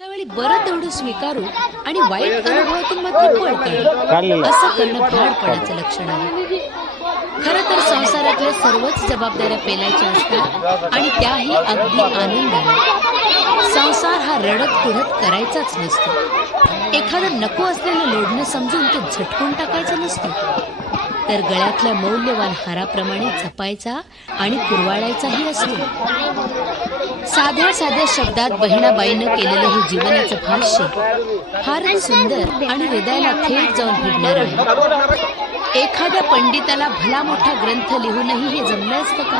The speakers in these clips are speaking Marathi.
त्यावेळी बरं तेवढं स्वीकारू आणि वाईट अनुभवातून मात्र पळ काढू असं करणं भाडपणाचं लक्षण आहे. खरं तर संसारातल्या सर्वच जबाबदाऱ्या पेलायच्या असतात आणि त्याही अगदी आनंदाने. संसार हा रडत कुढत करायचाच नसतो. एखादं नको असलेलं लोढणं समजून तो झटकून टाकायचं नसतं. तर गळ्यातल्या मौल्यवान हाराप्रमाणे जपायचा आणि कुरवाळायचाही असतो. साध्या साध्या शब्दात बहिणाबाईनं केलेलं हे जीवनाचं भाष्य फारच सुंदर आणि हृदयाला थेट जाऊन भिडणार आहे. एखाद्या पंडिताला भला मोठा ग्रंथ लिहूनही हे जमलं असतं का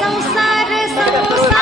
संसार संसार